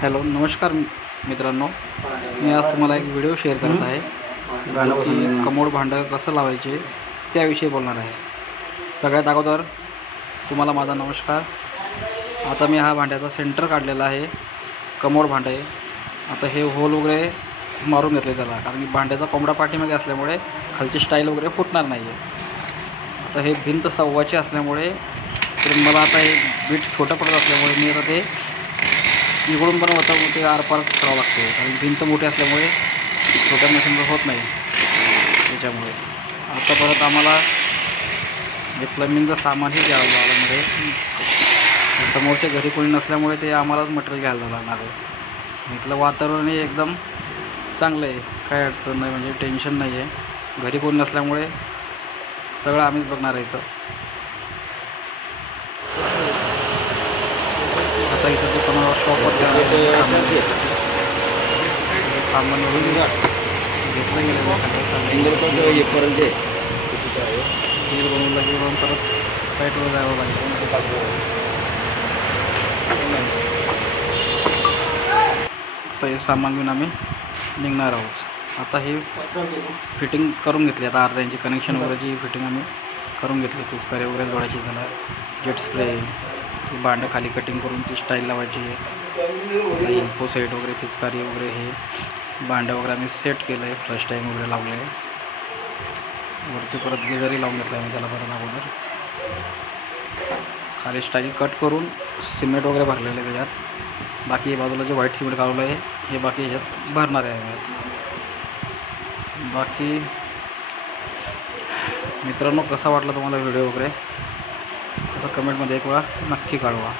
Hello, नमस्कार मित्रांनो. मी आज तुम्हाला एक व्हिडिओ शेअर करत आहे की कमोड भांडं कसं लावायचे त्याविषयी बोलणार आहे. सगळ्यात अगोदर तुम्हाला माझा नमस्कार. आता मी हा भांड्याचा सेंटर काढलेला आहे. कमोड भांडं आहे. आता हे होल वगैरे मारून घेतले त्याला, कारण की भांड्याचा कोंबडा पाठीमागे असल्यामुळे खालची स्टाईल वगैरे फुटणार नाही आहे. आता हे भिंत 1.25 असल्यामुळे तर मला आता हे बीट छोटं पडत असल्यामुळे मी आता ते इकडून पण होता ते आरपार करावं लागते, कारण भिंत मोठी असल्यामुळे छोट्या मशीनवर होत नाही. त्याच्यामुळे आता परत आम्हाला जे प्लंबिंगचं सामानही घ्यावं लागलं, म्हणजे समोरच्या घरी कोणी नसल्यामुळे ते आम्हालाच मटेरियल घ्यायला लागणार आहे. इथलं वातावरणही एकदम चांगलं आहे, काय अडचण नाही, म्हणजे टेन्शन नाही आहे. घरी कोणी नसल्यामुळे सगळं आम्हीच बघणार आहे इथं. आता इथं ते कोणाला स्टॉपवर सामान घेतलं गेलं तेल बनवलं की बनवून परत साईटवर जावं लागेल. आता हे सामान घेऊन आम्ही निघणार आहोत. आता हे फिटिंग करून घेतली. आता अर्ध्यांची कनेक्शन वगैरेची फिटिंग आम्ही करून घेतली. पिचकारी वगैरे जोडायची, त्याला जेट स्प्रे, भांडं खाली कटिंग करून ती स्टाईल लावायची, इन्फो सेट वगैरे, पिचकारी वगैरे, हे भांडं वगैरे आम्ही सेट केलं आहे. फ्लश टाईम वगैरे लावले आहे. वरती परत गिजरही लावून घेतला आहे मी त्याला परत अगोदर. खाली स्टाईल कट करून सिमेंट वगैरे भरलेलं आहे त्याच्यात. बाकी हे बाजूला जे व्हाईट सिमेंट काढवलं आहे हे बाकी ह्याच्यात भरणार आहे. बाकी मित्रांनो, कसा वाटला तुम्हाला व्हिडिओ वगैरे, तसं कमेंटमध्ये एक वेळा नक्की कळवा.